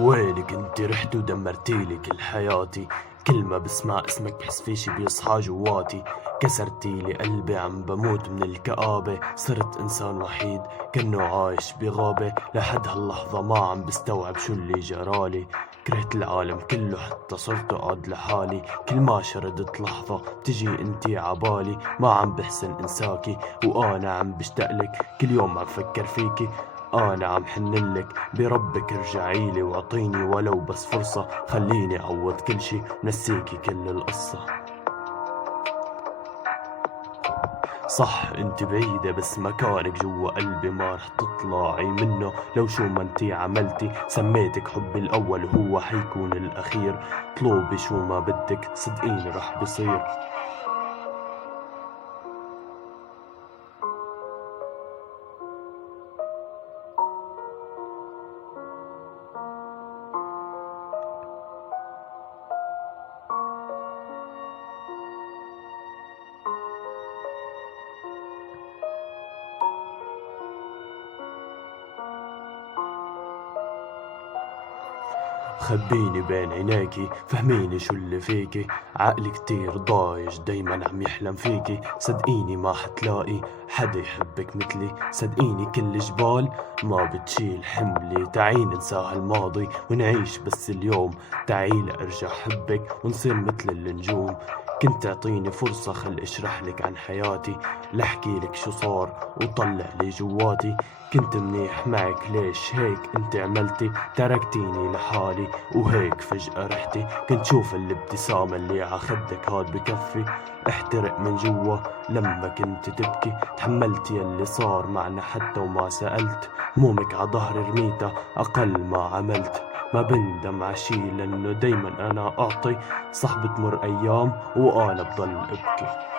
ويلك انت رحت ودمرتيلي كل حياتي، كل ما بسمع اسمك بحس فيشي بيصحى جواتي. كسرتيلي قلبي عم بموت من الكآبة، صرت انسان وحيد كأنه عايش بغابة. لحد هاللحظة ما عم بستوعب شو اللي جرالي، كرهت العالم كله حتى صرت قعد لحالي. كل ما شردت لحظة بتجي انتي عبالي، ما عم بحسن انساكي وانا عم بشتاقلك. كل يوم عم فكر فيكي، انا عم حنلك. بربك ارجعيلي واعطيني ولو بس فرصة، خليني اعوض كل شي ونسيكي كل القصة. صح انت بعيدة بس مكانك جوا قلبي ما رح تطلعي منه. لو شو ما انتي عملتي، سميتك حبي الاول وهو حيكون الاخير. طلوبي شو ما بدك صدقيني رح بصير. خبيني بين عينيكي، فهميني شو اللي فيكي. عقلي كتير ضايج دايما عم يحلم فيكي. صدقيني ما حتلاقي حدا يحبك مثلي، صدقيني كل جبال ما بتشيل حملي. تعي ننسى هالماضي ونعيش بس اليوم، تعي لأرجع حبك ونصير مثل النجوم. كنت تعطيني فرصة خل اشرح لك عن حياتي، لحكي لك شو صار وطلع لي جواتي. كنت منيح معك ليش هيك انت عملتي، تركتيني لحالي وهيك فجأة رحتي. كنت شوف الابتسامة اللي عخدك هاد بكفي، احترق من جوا لما كنت تبكي. تحملت يلي صار معنا حتى وما سألت، همومك عظهري رميتها أقل ما عملت. ما بندم عشي لأنه دايما أنا أعطي، صح بتمر أيام وأنا بضل أبكي.